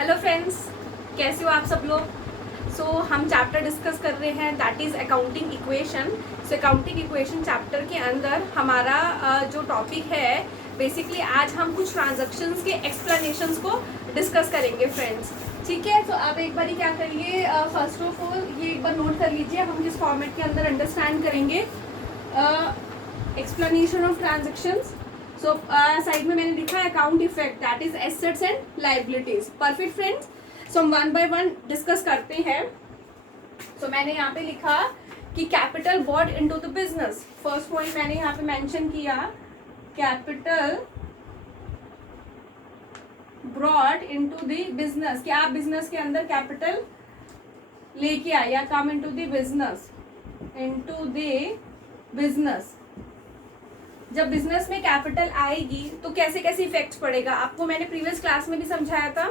Hello friends, कैसे हो आप सब लोग। हम चैप्टर डिस्कस कर रहे हैं that is accounting equation. Accounting equation chapter के अंदर हमारा जो टॉपिक है बेसिकली आज हम कुछ ट्रांजैक्शंस के एक्सप्लेनेशंस को डिस्कस करेंगे फ्रेंड्स। ठीक है, तो आप एक बार क्या करिए, फर्स्ट ऑफ ऑल ये एक बार नोट कर लीजिए हम किस फॉर्मेट के अंदर अंडरस्टैंड करेंगे एक्सप्लेनेशन ऑफ ट्रांजैक्शंस। साइड में मैंने लिखा है account effect that is assets and liabilities. Perfect friends, हम वन बाय वन डिस्कस करते हैं। मैंने यहाँ पे लिखा कि capital bought into the business. First point मैंने यहाँ पे मेंशन किया, capital brought into the business. क्या आप बिजनेस के अंदर कैपिटल लेके आए या come into the business, into the business. जब बिजनेस में कैपिटल आएगी तो कैसे कैसे इफेक्ट्स पड़ेगा, आपको मैंने प्रीवियस क्लास में भी समझाया था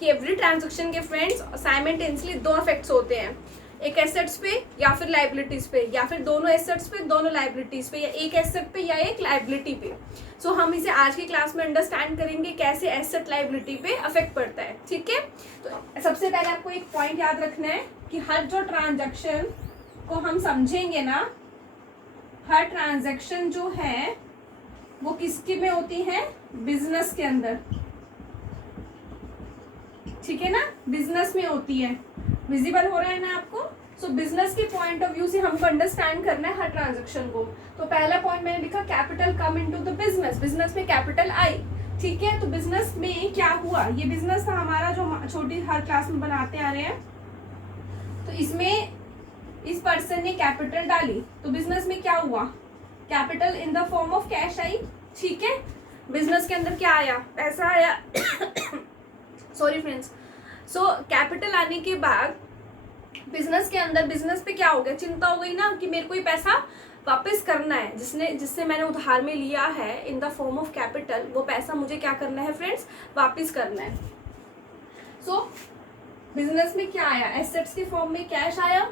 कि एवरी ट्रांजैक्शन के फ्रेंड्स साइमल्टेनियसली दो इफेक्ट्स होते हैं, एक एसेट्स पे या फिर लाइबिलिटीज पे, या फिर दोनों एसेट्स पे दोनों लाइबिलिटीज पे, या एक एसेट पे या एक लाइबिलिटी पे। हम इसे आज की क्लास में अंडरस्टैंड करेंगे कैसे एसेट लाइबिलिटी पे अफेक्ट पड़ता है। ठीक है, तो सबसे पहले आपको एक पॉइंट याद रखना है कि हर जो ट्रांजैक्शन को हम समझेंगे ना, हर ट्रांजैक्शन जो है वो किसके में होती है, बिजनेस के अंदर। ठीक है ना, बिजनेस में होती है। विजिबल हो रहा है ना आपको। बिजनेस के पॉइंट ऑफ व्यू से हमको अंडरस्टैंड करना है हर ट्रांजैक्शन को। तो पहला पॉइंट मैंने लिखा capital come into the business. Business में कैपिटल आई। ठीक है, तो बिजनेस में क्या हुआ, ये बिजनेस था हमारा जो छोटी हर क्लास में बनाते आ रहे हैं। तो इसमें इस पर्सन ने कैपिटल डाली तो बिजनेस में क्या हुआ, capital in the form of cash आई। ठीक है, बिजनेस के अंदर क्या आया, पैसा आया। Sorry friends. कैपिटल आने के बाद बिजनेस के अंदर, बिजनेस पे क्या हो गया, चिंता हो गई ना कि मेरे को ये पैसा वापस करना है, जिससे मैंने उधार में लिया है इन द फॉर्म ऑफ कैपिटल, वो पैसा मुझे क्या करना है फ्रेंड्स, वापस करना है। बिजनेस में क्या आया, एसेट्स के फॉर्म में कैश आया।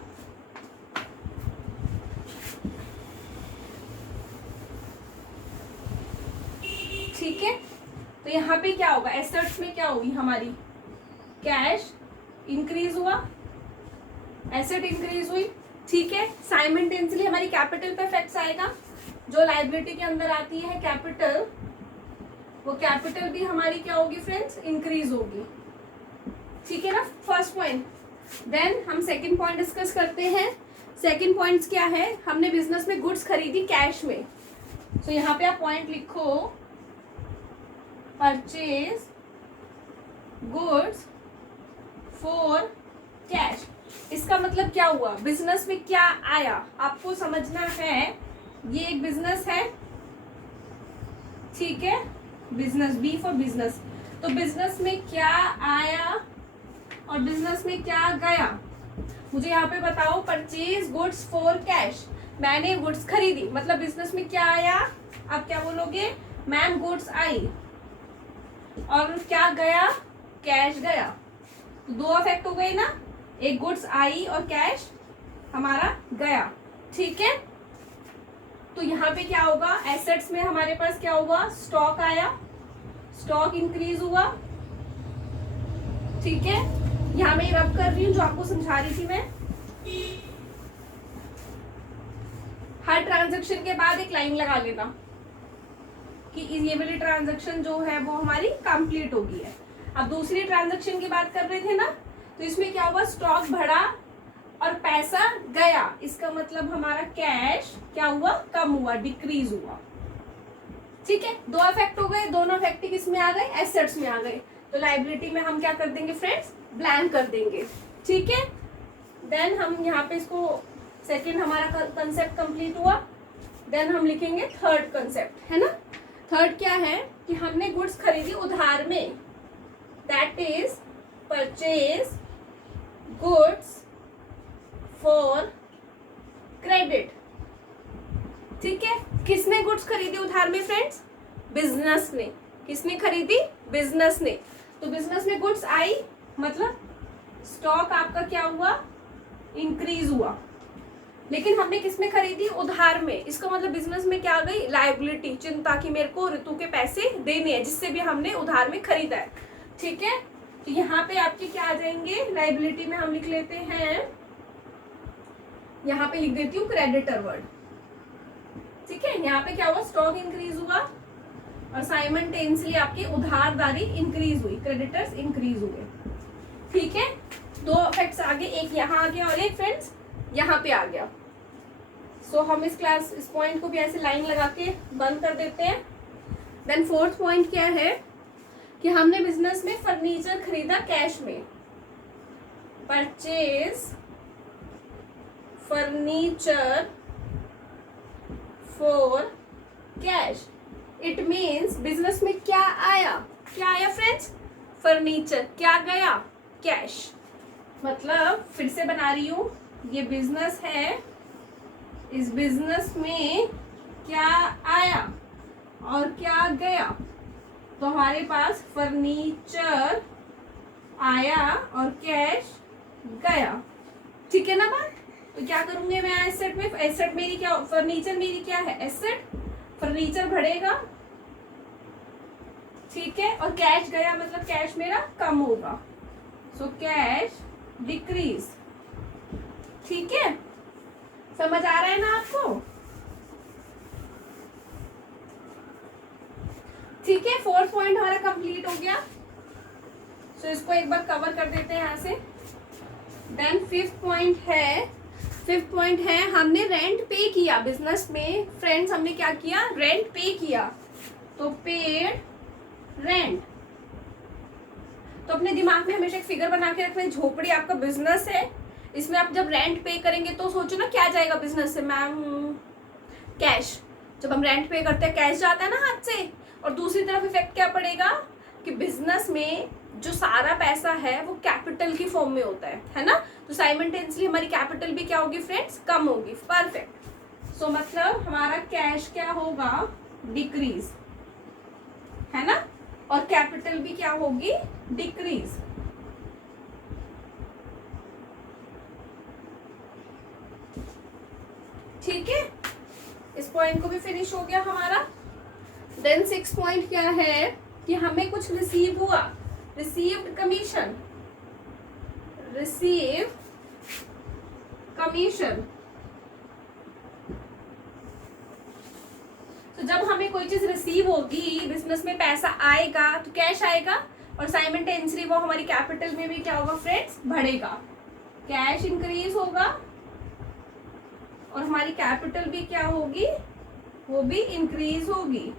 ठीक है, तो यहाँ पे क्या होगा, एसेट्स में क्या होगी हमारी, कैश इंक्रीज हुआ, एसेट इंक्रीज हुई। ठीक है, साइमल्टेनियसली हमारी कैपिटल पे इफेक्ट्स आएगा। जो लायबिलिटी के अंदर आती है कैपिटल, वो कैपिटल भी हमारी क्या होगी फ्रेंड्स, इंक्रीज होगी। ठीक है ना, फर्स्ट पॉइंट। देन हम सेकंड पॉइंट डिस्कस करते हैं। सेकंड पॉइंट क्या है, हमने बिजनेस में गुड्स खरीदी कैश में। यहाँ पे आप पॉइंट लिखो, परचेज गुड्स फॉर कैश। इसका मतलब क्या हुआ, बिजनेस में क्या आया, आपको समझना है। ये एक बिजनेस है, ठीक है, बिजनेस, बी फॉर बिजनेस। तो बिजनेस में क्या आया और बिजनेस में क्या गया, मुझे यहाँ पे बताओ। परचेज गुड्स फॉर कैश, मैंने गुड्स खरीदी, मतलब बिजनेस में क्या आया, आप क्या बोलोगे, मैम गुड्स आई, और क्या गया, कैश गया। तो दो इफेक्ट हो गए ना, एक गुड्स आई और कैश हमारा गया। ठीक है, तो यहाँ पे क्या होगा, एसेट्स में हमारे पास क्या होगा, स्टॉक आया, स्टॉक इंक्रीज हुआ। ठीक है, यहाँ मैं रब कर रही हूँ जो आपको समझा रही थी मैं। हर ट्रांजैक्शन के बाद एक लाइन लगा लेना कि ये वाली ट्रांजैक्शन जो है वो हमारी कंप्लीट हो गई है। अब दूसरी ट्रांजैक्शन की बात कर रहे थे ना, तो इसमें क्या हुआ, स्टॉक बढ़ा और पैसा गया। इसका मतलब हमारा कैश क्या हुआ, कम हुआ, डिक्रीज हुआ। ठीक है, दो इफेक्ट हो गए, दोनों इफेक्ट किस में आ गए, एसेट्स में आ गए। तो लायबिलिटी में हम क्या कर देंगे फ्रेंड्स, ब्लैंक कर देंगे। ठीक है, देन हम यहाँ पे इसको सेकंड हमारा कंसेप्ट कंप्लीट हुआ। देन हम लिखेंगे थर्ड कंसेप्ट, है ना। थर्ड क्या है कि हमने गुड्स खरीदी उधार में, that is purchase goods for credit. ठीक है, किसने गुड्स खरीदी उधार में फ्रेंड्स, बिजनेस ने। किसने खरीदी, बिजनेस ने। तो बिजनेस में गुड्स आई, मतलब स्टॉक आपका क्या हुआ, इंक्रीज हुआ। लेकिन हमने किसमें खरीदी, उधार में। इसका मतलब बिजनेस में क्या आ गई, लायबिलिटी, चिंता की मेरे को ऋतु के पैसे देने हैं, जिससे भी हमने उधार में खरीदा है। ठीक है, तो यहाँ पे आपके क्या आ जाएंगे, लाइबिलिटी में हम लिख लेते हैं, यहाँ पे लिख देती हूँ क्रेडिटर वर्ड, ठीक है। यहाँ पे क्या हुआ, स्टॉक इंक्रीज हुआ और साइमल्टेनियसली आपकी उधारदारी इंक्रीज हुई, क्रेडिटर्स इंक्रीज हुए, ठीक है। दो इफेक्ट्स आगे, एक यहाँ आ गया और एक फ्रेंड्स यहाँ पे आ गया। सो हम इस पॉइंट को भी ऐसे लाइन लगा के बंद कर देते हैं। देन फोर्थ पॉइंट क्या है कि हमने बिजनेस में फर्नीचर खरीदा कैश में, purchase furniture for cash. It means business में क्या आया, क्या आया फ्रेंड्स, फर्नीचर, क्या गया, कैश। मतलब फिर से बना रही हूं, ये बिजनेस है, इस बिजनेस में क्या आया और क्या गया, तो हमारे पास फर्नीचर आया और कैश गया, ठीक है ना बात। तो क्या करूंगे मैं एसेट में, एसेट मेरी क्या, फर्नीचर मेरी क्या है, एसेट, फर्नीचर बढ़ेगा, ठीक है, और कैश गया मतलब कैश मेरा कम होगा, सो कैश डिक्रीज, ठीक है। समझ आ रहा है ना आपको, ठीक है। फोर्थ पॉइंट हमारा कंप्लीट हो गया, सो इसको एक बार कवर कर देते हैं यहाँ से। देन फिफ्थ पॉइंट है हमने रेंट पे किया बिजनेस में, फ्रेंड्स हमने क्या किया, रेंट पे किया, तो पेड रेंट। तो अपने दिमाग में हमेशा एक फिगर बना के रखना, झोपड़ी आपका बिजनेस है, इसमें आप जब रेंट पे करेंगे तो सोचो ना क्या जाएगा बिजनेस से, मैम कैश। जब हम रेंट पे करते हैं कैश जाता है ना हाथ से, और दूसरी तरफ इफेक्ट क्या पड़ेगा कि बिजनेस में जो सारा पैसा है वो कैपिटल की फॉर्म में होता है ना, तो साइमल्टेनियसली हमारी कैपिटल भी क्या होगी फ्रेंड्स, कम होगी, परफेक्ट। सो मतलब हमारा कैश क्या होगा, डिक्रीज, है ना, और कैपिटल भी क्या होगी, डिक्रीज, ठीक है। इस पॉइंट को भी फिनिश हो गया हमारा। देन सिक्स पॉइंट क्या है कि हमें कुछ रिसीव हुआ, रिसीव्ड कमीशन, रिसीव कमीशन। तो जब हमें कोई चीज रिसीव होगी, बिजनेस में पैसा आएगा तो कैश आएगा, और साइमल्टेनियसली वो हमारी कैपिटल में भी क्या होगा फ्रेंड्स, बढ़ेगा, कैश इंक्रीज होगा और हमारी कैपिटल भी क्या होगी, वो भी इंक्रीज होगी,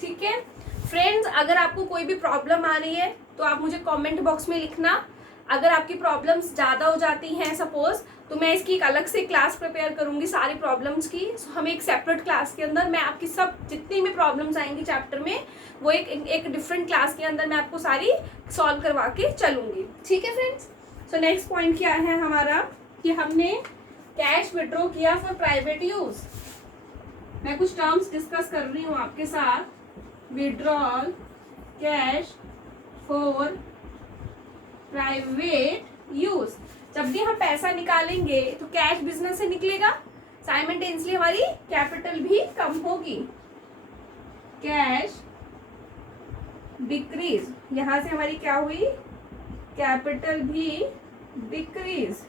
ठीक है फ्रेंड्स। अगर आपको कोई भी प्रॉब्लम आ रही है तो आप मुझे कमेंट बॉक्स में लिखना। अगर आपकी प्रॉब्लम्स ज़्यादा हो जाती हैं सपोज, तो मैं इसकी एक अलग से क्लास प्रिपेयर करूंगी सारी प्रॉब्लम्स की। हमें एक सेपरेट क्लास के अंदर मैं आपकी सब जितनी भी प्रॉब्लम्स आएंगी चैप्टर में, वो एक डिफरेंट क्लास के अंदर मैं आपको सारी सॉल्व करवा के चलूंगी, ठीक है फ्रेंड्स। सो नेक्स्ट पॉइंट क्या है हमारा कि हमने कैश विड्रॉ किया फॉर प्राइवेट यूज। मैं कुछ टर्म्स डिस्कस कर रही हूँ आपके साथ, withdrawal cash for private use. जब भी हम पैसा निकालेंगे तो कैश बिजनेस से निकलेगा, साइमल्टेनियसली हमारी कैपिटल भी कम होगी, कैश डिक्रीज, यहां से हमारी क्या हुई, कैपिटल भी डिक्रीज,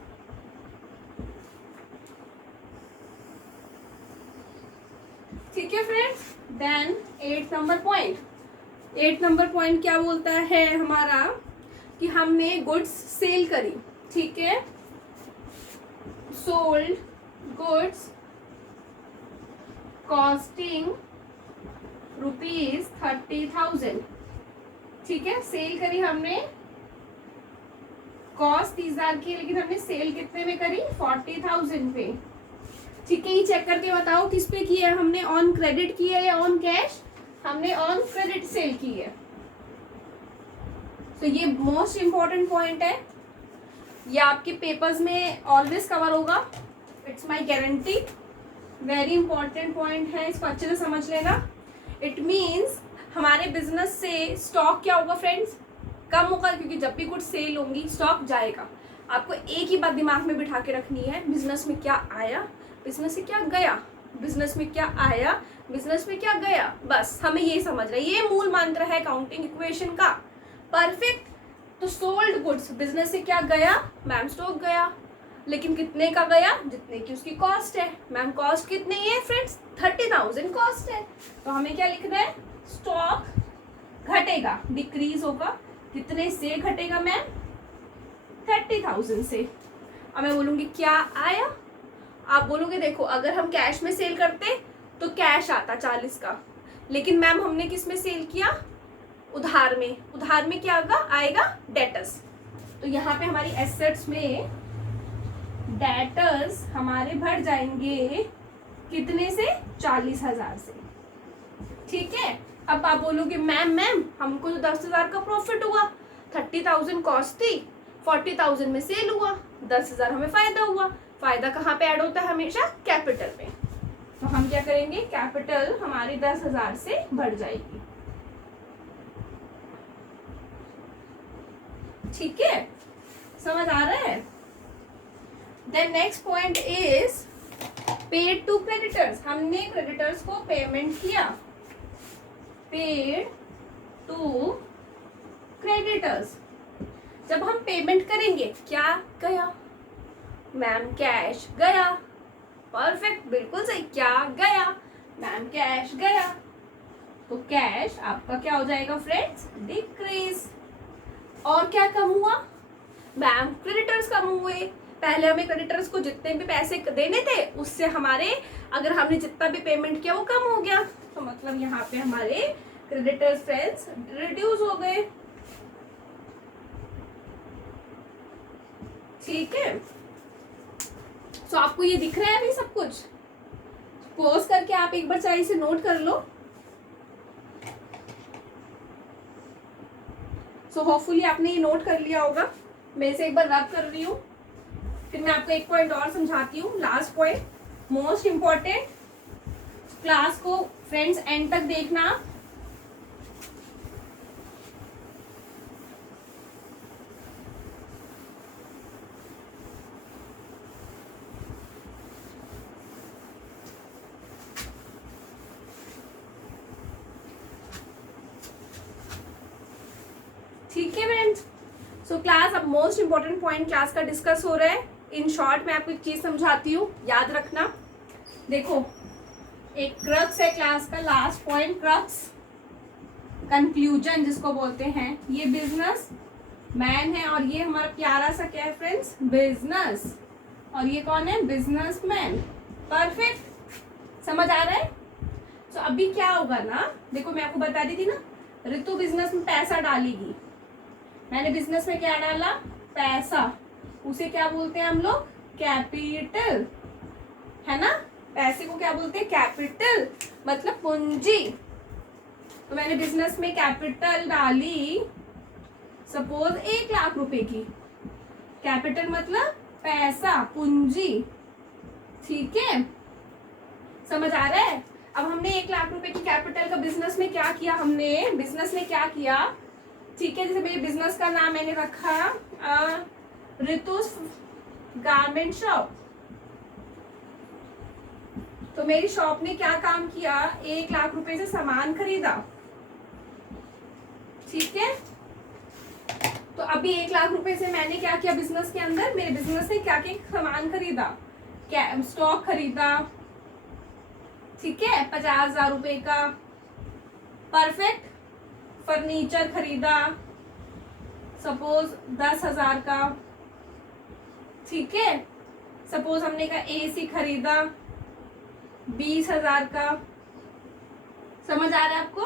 ठीक है फ्रेंड्स। देन 8 नंबर पॉइंट क्या बोलता है हमारा कि हमने गुड्स सेल करी, ठीक है, सोल्ड गुड्स कॉस्टिंग ₹30,000, ठीक है, सेल करी हमने, कॉस्ट 30,000 की, लेकिन हमने सेल कितने में करी, 40,000 पे, ठीक है। ये चेक करके बताओ किस पे की है हमने, ऑन क्रेडिट की है या ऑन कैश, हमने ऑन क्रेडिट सेल की है। तो ये मोस्ट इंपॉर्टेंट पॉइंट है, ये आपके पेपर्स में ऑलवेज कवर होगा, it's my guarantee, very important point है, इसको अच्छे से समझ लेना। इट मीन्स हमारे बिजनेस से स्टॉक क्या होगा फ्रेंड्स, कम होगा, क्योंकि जब भी कुछ सेल होंगी स्टॉक जाएगा। आपको एक ही बात दिमाग में बिठा के रखनी है, बिजनेस में क्या आया, बिजनेस से क्या गया, बिजनेस में क्या आया, बिजनेस में क्या गया, बस हमें ये समझना है, ये मूल मंत्र है अकाउंटिंग इक्वेशन का। परफेक्ट। तो सोल्ड गुड्स, बिजनेस से क्या गया मैम, स्टॉक गया, लेकिन कितने का गया, जितने की उसकी कॉस्ट है। मैम कॉस्ट कितनी है फ्रेंड्स, 30,000 कॉस्ट है, तो हमें क्या लिखना है, स्टॉक घटेगा, डिक्रीज होगा, कितने से घटेगा मैम, 30,000 से। अब मैं बोलूंगी क्या आया, आप बोलोगे देखो अगर हम कैश में सेल करते तो कैश आता 40 का, लेकिन मैम हमने किस में सेल किया, उधार में। उधार में क्या आएगा डेटर्स, तो यहाँ पे हमारी एसेट्स में डेटर्स हमारे बढ़ जाएंगे कितने से, 40,000 से। ठीक है। अब आप बोलोगे मैम हमको तो 10,000 का प्रॉफिट हुआ, 30,000 कॉस्ट थी, 40,000 में सेल हुआ, 10,000 हमें फायदा हुआ। फायदा कहाँ पे ऐड होता है, हमेशा कैपिटल में। तो हम क्या करेंगे, कैपिटल हमारी 10,000 से बढ़ जाएगी। ठीक है, समझ आ रहा है। Then next point is paid to creditors, हमने क्रेडिटर्स को पेमेंट किया, पेड टू क्रेडिटर्स। जब हम पेमेंट करेंगे क्या गया मैम, कैश गया, परफेक्ट, बिल्कुल सही, क्या गया मैम, कैश गया, तो कैश आपका क्या हो जाएगा फ्रेंड्स, डिक्रीज। और क्या कम हुआ मैम, क्रेडिटर्स कम हुए। पहले हमें क्रेडिटर्स को जितने भी पैसे देने थे उससे हमारे, अगर हमने जितना भी पेमेंट किया वो कम हो गया, तो मतलब यहाँ पे हमारे क्रेडिटर्स फ्रेंड्स रिड्यूस हो गए। ठीक है, तो आपको ये दिख रहा है अभी सब कुछ, पॉज करके आप एक बार चाहे इसे नोट कर लो। सो होपफुली आपने ये नोट कर लिया होगा। मैं इसे एक बार रब कर रही हूँ, फिर मैं आपको एक पॉइंट और समझाती हूँ, last point most important. Class को फ्रेंड्स एंड तक देखना। ठीक है फ्रेंड्स, सो क्लास अब मोस्ट इंपॉर्टेंट पॉइंट क्लास का डिस्कस हो रहा है। इन शॉर्ट मैं आपको एक चीज समझाती हूँ, याद रखना। देखो एक क्रक्स है क्लास का, लास्ट पॉइंट क्रक्स, कंक्लूजन जिसको बोलते हैं। ये बिजनेस मैन है और ये हमारा प्यारा सा क्या है फ्रेंड्स, बिजनेस, और ये कौन है, बिजनेस मैन। परफेक्ट, समझ आ रहा है। तो अभी क्या होगा ना, देखो मैं आपको बता दी थी ना, ऋतु बिजनेस में पैसा डालेगी, मैंने बिजनेस में क्या डाला, पैसा, उसे क्या बोलते हैं हम लोग, कैपिटल, है ना। पैसे को क्या बोलते हैं, कैपिटल, मतलब पूंजी। तो मैंने बिजनेस में कैपिटल डाली, सपोज 1 लाख रुपए की, कैपिटल मतलब पैसा, पूंजी। ठीक है, समझ आ रहा है। अब हमने 1 लाख रुपए की कैपिटल का बिजनेस में क्या किया, हमने बिजनेस में क्या किया, ठीक है। जैसे मेरे बिजनेस का नाम मैंने रखा ऋतुस गारमेंट शॉप, तो मेरी शॉप ने क्या काम किया, 1 लाख रुपए से सामान खरीदा। ठीक है, तो अभी 1 लाख रुपए से मैंने क्या किया बिजनेस के अंदर, मेरे बिजनेस ने क्या क्या सामान खरीदा, क्या स्टॉक खरीदा। ठीक है, 50,000 रुपए का। परफेक्ट, फर्नीचर खरीदा सपोज 10,000 का। ठीक है, सपोज हमने का एसी खरीदा 20,000 का। समझ आ रहा है आपको।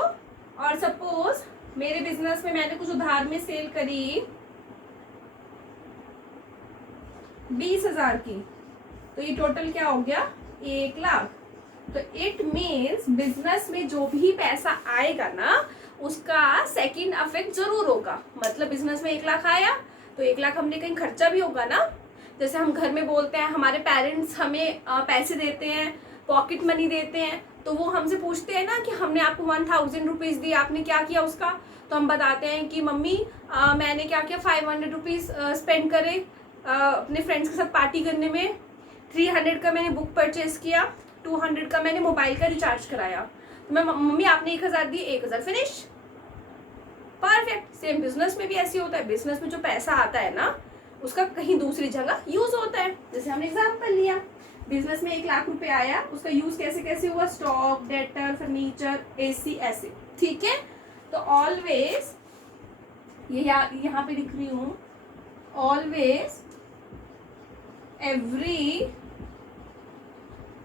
और सपोज मेरे बिजनेस में मैंने कुछ उधार में सेल करी 20,000 की, तो ये टोटल क्या हो गया, 1 लाख। तो इट मीन्स बिजनेस में जो भी पैसा आएगा ना उसका सेकंड इफेक्ट जरूर होगा। मतलब बिजनेस में 1 लाख आया तो 1 लाख हमने कहीं खर्चा भी होगा ना। जैसे हम घर में बोलते हैं, हमारे पेरेंट्स हमें पैसे देते हैं, पॉकेट मनी देते हैं, तो वो हमसे पूछते हैं ना कि हमने आपको 1,000 रुपीज़ दी, आपने क्या किया उसका। तो हम बताते हैं कि मम्मी मैंने क्या किया, 500 रुपीज़ स्पेंड करे अपने फ्रेंड्स के साथ पार्टी करने में, 300 का मैंने बुक परचेज किया, 200 का मैंने मोबाइल का रिचार्ज कराया, तो मैं मम्मी आपने 1000 दिए, 1000 फिनिश, परफेक्ट। सेम बिजनेस में भी ऐसे होता है, बिजनेस में जो पैसा आता है ना उसका कहीं दूसरी जगह यूज होता है। जैसे हमने एग्जाम्पल लिया, बिजनेस में 1 लाख रुपए आया, उसका यूज कैसे कैसे हुआ, स्टॉक, डेटर, फर्नीचर, एसी, ऐसे, ठीक है। तो ऑलवेज ये यहाँ पे लिख रही हूँ, always every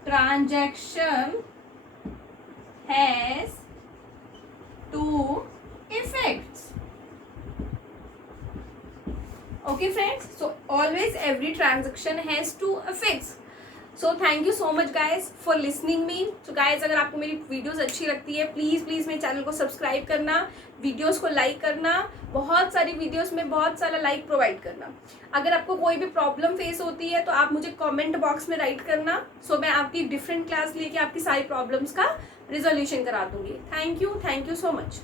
transaction has 2 effects. Okay friends, so always every transaction has 2 effects. So thank you so much guys for listening me. So guys, अगर आपको मेरी वीडियोस अच्छी लगती है प्लीज़ मेरे चैनल को सब्सक्राइब करना, वीडियोस को लाइक करना, बहुत सारी वीडियोस में बहुत सारा लाइक प्रोवाइड करना। अगर आपको कोई भी प्रॉब्लम फेस होती है तो आप मुझे कमेंट बॉक्स में राइट करना, सो मैं आपकी डिफरेंट क्लास लेके आपकी सारी प्रॉब्लम्स का रिजोल्यूशन करा दूंगी। Thank you so much.